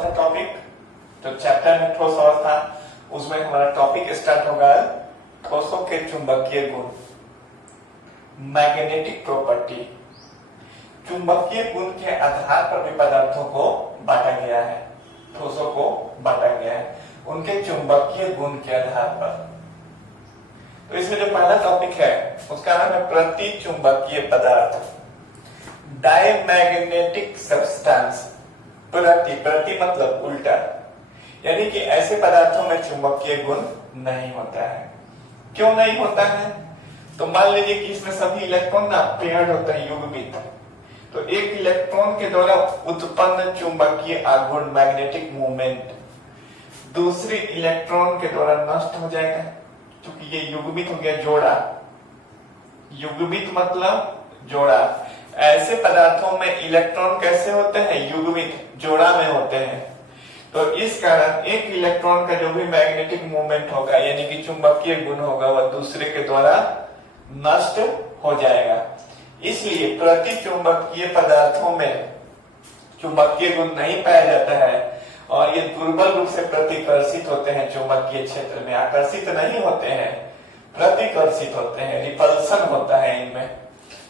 अवस्था टॉपिक, जो चैप्टर है ठोस अवस्था, उसमें हमारा टॉपिक स्टार्ट होगा ठोसों के चुंबकीय गुण, मैग्नेटिक प्रॉपर्टी। चुंबकीय गुण के आधार पर भी पदार्थों को बांटा गया है, ठोसों को बांटा गया है उनके चुंबकीय गुण के आधार पर। तो इसमें जो पहला टॉपिक है उसका नाम है प्रति चुंबकीय पदार्थ, डायमैग्नेटिक सब्सटेंस। प्रति मतलब उल्टा, यानी कि ऐसे पदार्थों में चुंबकीय गुण नहीं होता है। क्यों नहीं होता है? तो मान लीजिए कि इसमें सभी इलेक्ट्रॉन ना पेयर्ड होते हैं, युग्मित। तो एक इलेक्ट्रॉन के द्वारा उत्पन्न चुंबकीय आघूर्ण, मैग्नेटिक मूवमेंट, दूसरी इलेक्ट्रॉन के द्वारा नष्ट हो जाएगा, क्योंकि ये युग्मित हो गया, जोड़ा। युग्मित मतलब जोड़ा। ऐसे पदार्थों में इलेक्ट्रॉन कैसे होते हैं? युग्मित, जोड़ा में होते हैं। तो इस कारण एक इलेक्ट्रॉन का जो भी मैग्नेटिक मूवमेंट होगा, यानी कि चुंबकीय गुण होगा, वह दूसरे के द्वारा नष्ट हो जाएगा। इसलिए प्रति चुंबकीय पदार्थों में चुंबकीय गुण नहीं पाया जाता है और ये दुर्बल रूप से प्रतिकर्षित होते हैं। चुंबकीय क्षेत्र में आकर्षित नहीं होते हैं, प्रतिकर्षित होते हैं, रिपल्सन होता है इनमें।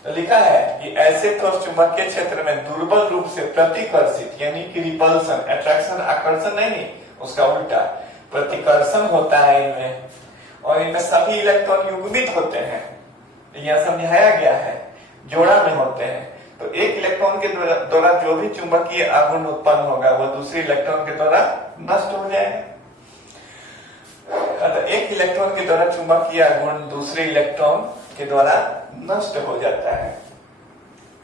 तो लिखा है कि ऐसे ठोस चुंबकीय क्षेत्र में दुर्बल रूप से प्रतिकर्षित, यानी कि रिपल्सन, अट्रैक्शन, आकर्षण नहीं, उसका उल्टा प्रतिकर्षण होता है इनमें। और इनमें सभी इलेक्ट्रॉन युग्मित होते हैं, यह समझाया गया है, जोड़ा में होते हैं। तो एक इलेक्ट्रॉन के द्वारा जो भी चुंबकीय आघूर्ण उत्पन्न होगा वह दूसरे इलेक्ट्रॉन के द्वारा नष्ट हो जाएगा। तो एक इलेक्ट्रॉन के द्वारा चुंबकीय आघूर्ण दूसरे इलेक्ट्रॉन के द्वारा नष्ट हो जाता है।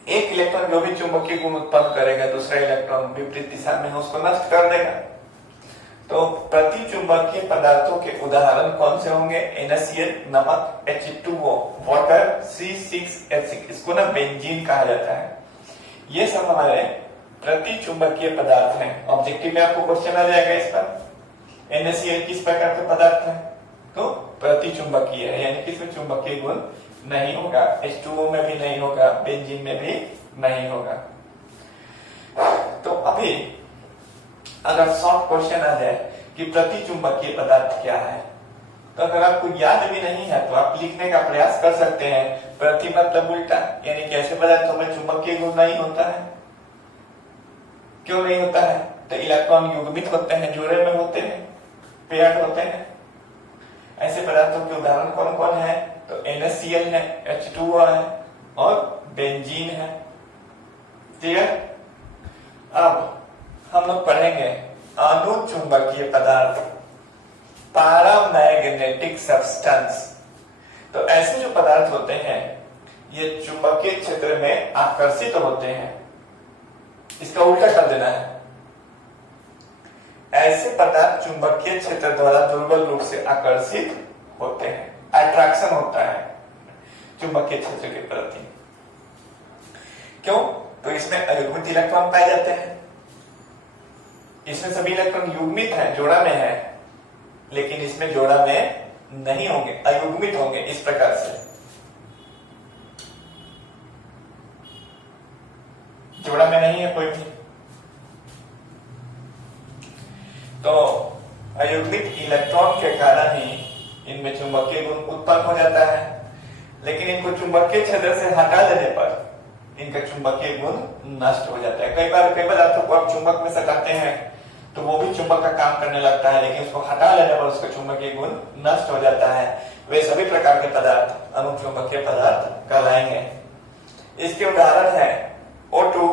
एक इलेक्ट्रॉन जो भी चुंबकीय गुण उत्पन्न करेगा, दूसरा इलेक्ट्रॉन विपरीत दिशा में उसको नष्ट कर देगा। तो प्रति चुंबकीय पदार्थों के उदाहरण कौन से होंगे? NaCl, नमक, H2O, वाटर, C6H6, इसको ना बेंजीन कहा जाता है। ये सब हमारे प्रति चुंबकीय पदार्थ हैं। ऑब्जेक्टिव में आपको क्वेश्चन आ जाएगा इस पर। NaCl किस प्रकार का पदार्थ है? तो प्रति चुंबकीय है, यानी कि इसमें चुंबकीय गुण नहीं होगा। H2O में भी नहीं होगा, बेंजीन में भी नहीं होगा। तो अभी अगर शॉर्ट क्वेश्चन आ जाए कि प्रति चुंबकीय पदार्थ क्या है, तो अगर आपको याद भी नहीं है तो आप लिखने का प्रयास कर सकते हैं। प्रति मतलब उल्टा, यानी कि ऐसे पदार्थों में चुंबकीय गुण नहीं होता है। क्यों नहीं होता है? तो इलेक्ट्रॉन युग्मित होते हैं, जोड़े में होते हैं, पेयर्ड होते हैं। ऐसे पदार्थों के उदाहरण कौन कौन है? तो NaCl है, H2O है और बेंजीन है। क्लियर? अब हम लोग पढ़ेंगे अनुचुंबकीय पदार्थ, पैरामैग्नेटिक सब्सटेंस। तो ऐसे जो पदार्थ होते हैं ये चुंबकीय क्षेत्र में आकर्षित होते हैं। इसका उल्टा कर देना है। ऐसे पदार्थ चुंबकीय क्षेत्र द्वारा दुर्बल रूप से आकर्षित होते हैं, अट्रैक्शन होता है चुंबकीय क्षेत्र के प्रति। क्यों? तो इसमें अयुग्मित इलेक्ट्रॉन पाए जाते हैं। इसमें सभी इलेक्ट्रॉन युग्मित हैं, जोड़ा में है, लेकिन इसमें जोड़ा में नहीं होंगे, अयुग्मित होंगे इस प्रकार से। जोड़ा में नहीं है कोई भी, तो अयुग्मित इलेक्ट्रॉन के कारण ही इनमें चुंबकीय गुण उत्पन्न हो जाता है। लेकिन इनको चुंबकीय क्षेत्र से हटा देने पर इनका चुंबकीय गुण नष्ट हो जाता है। कई पदार्थों को आप चुंबक में सटाते हैं तो वो भी चुंबक का काम करने लगता है, लेकिन उसको हटा लेने पर उसका चुंबकीय गुण नष्ट हो जाता है। वे सभी प्रकार के पदार्थ अनुचुंबकीय पदार्थ कहलाएंगे। इसके उदाहरण है O2,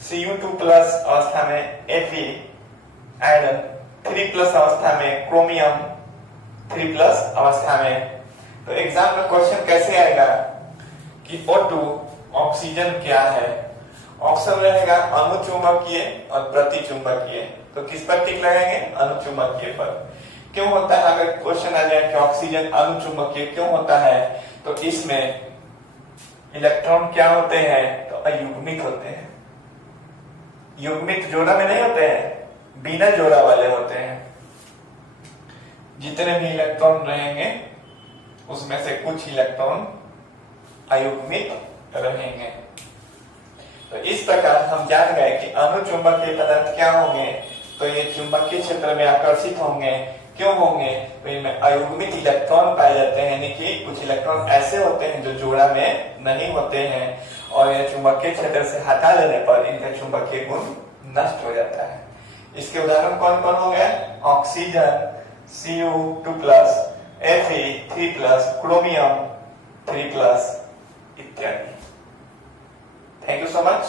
Cu2+ अवस्था में Fe, आयरन, 3+ अवस्था में क्रोमियम, 3+ अवस्था में। तो एग्जाम में क्वेश्चन कैसे आएगा कि O2 ऑक्सीजन क्या है? ऑप्शन रहेगा अनुचुंबकीय और प्रतिचुंबकीय। तो किस पर टिक लगाएंगे? अनुचुंबकीय पर। क्यों होता है? अगर क्वेश्चन आ जाए कि ऑक्सीजन अनुचुंबकीय क्यों होता है, तो इसमें इलेक्ट्रॉन क्या होते हैं? तो अयुग्मित होते हैं। युग्मित जोड़ा में नहीं होते हैं, बिना जोड़ा वाले होते हैं। जितने भी इलेक्ट्रॉन रहेंगे उसमें से कुछ इलेक्ट्रॉन अयुग्मित रहेंगे। तो इस प्रकार हम जान गए कि अनुचुंबकीय पदार्थ क्या होंगे? तो ये चुंबकीय क्षेत्र में आकर्षित होंगे। क्यों होंगे? तो इनमें अयुग्मित इलेक्ट्रॉन पाए जाते हैं, यानी कि कुछ इलेक्ट्रॉन ऐसे होते हैं जो जोड़ा में नहीं होते हैं, और ये चुंबकीय क्षेत्र से हटा देने पर इनका चुंबकीय गुण नष्ट हो जाता है। इसके उदाहरण कौन कौन हो गए? ऑक्सीजन Cu2+, Fe3+, क्रोमियम 3+ इत्यादि। Thank you so much.